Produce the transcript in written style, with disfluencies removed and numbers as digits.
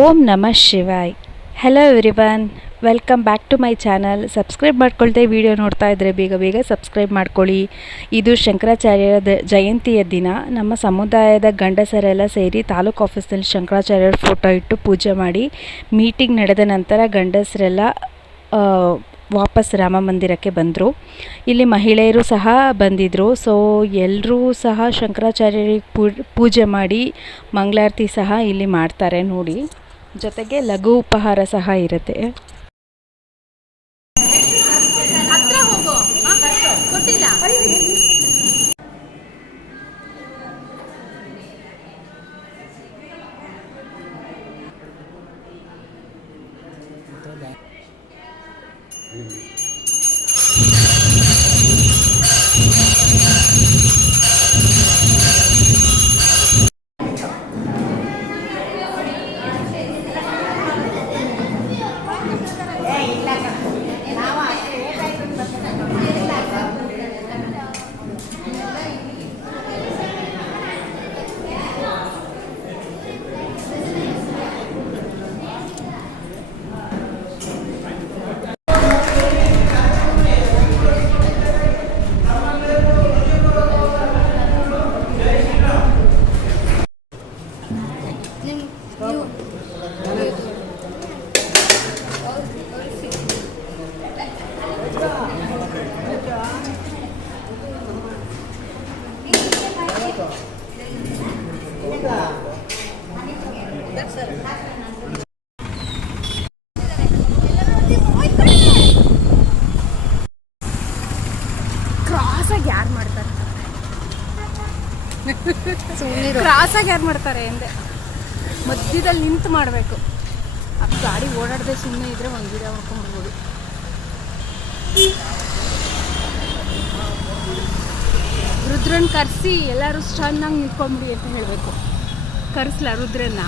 ಓಂ ನಮಃ ಶಿವಾಯ್. Hello everyone, welcome back to my channel. Subscribe ಮಾಡ್ಕೊಳ್ದೆ ವಿಡಿಯೋ ನೋಡ್ತಾ ಇದ್ದರೆ ಬೇಗ ಸಬ್ಸ್ಕ್ರೈಬ್ ಮಾಡ್ಕೊಳ್ಳಿ. ಇದು ಶಂಕರಾಚಾರ್ಯರ ಜಯಂತಿಯ ದಿನ. ನಮ್ಮ ಸಮುದಾಯದ ಗಂಡಸರೆಲ್ಲ ಸೇರಿ ತಾಲೂಕು ಆಫೀಸ್ನಲ್ಲಿ ಶಂಕರಾಚಾರ್ಯರ ಫೋಟೋ ಇಟ್ಟು ಪೂಜೆ ಮಾಡಿ, ಮೀಟಿಂಗ್ ನಡೆದ ನಂತರ ಗಂಡಸರೆಲ್ಲ ವಾಪಸ್ ರಾಮ ಮಂದಿರಕ್ಕೆ ಬಂದರು. ಇಲ್ಲಿ ಮಹಿಳೆಯರು ಸಹ ಬಂದಿದ್ದರು. ಸೊ ಎಲ್ಲರೂ ಸಹ ಶಂಕರಾಚಾರ್ಯರಿಗೆ ಪೂಜೆ ಮಾಡಿ ಮಂಗಳಾರತಿ ಸಹ ಇಲ್ಲಿ ಮಾಡ್ತಾರೆ ನೋಡಿ. ಜೊತೆಗೆ ಲಘು ಉಪಹಾರ ಸಹ ಇರುತ್ತೆ. ಕ್ರಾಸಾಗಿ ಯಾರು ಮಾಡ್ತಾರೆ? ಕ್ರಾಸಾಗಿ ಯಾರು ಮಾಡ್ತಾರೆ ಎಂದೆ ಮಧ್ಯದಲ್ಲಿ ನಿಂತು ಮಾಡಬೇಕು. ಆ ಗಾಡಿ ಓಡಾಡದೆ ಸುಮ್ಮನೆ ಇದ್ರೆ ಒಂದು ಗಿಡ ಹೊಡ್ಕೊಂಡ್ಬಿಡ್ಬೋದು. ರುದ್ರನ್ ಕರೆಸಿ ಎಲ್ಲರೂ ಚೆನ್ನಾಗಿ ನಿಂತ್ಕೊಂಡ್ಬಿಡಿ ಅಂತ ಹೇಳಬೇಕು. ಕರೆಸ್ಲ ರುದ್ರನ್ನ.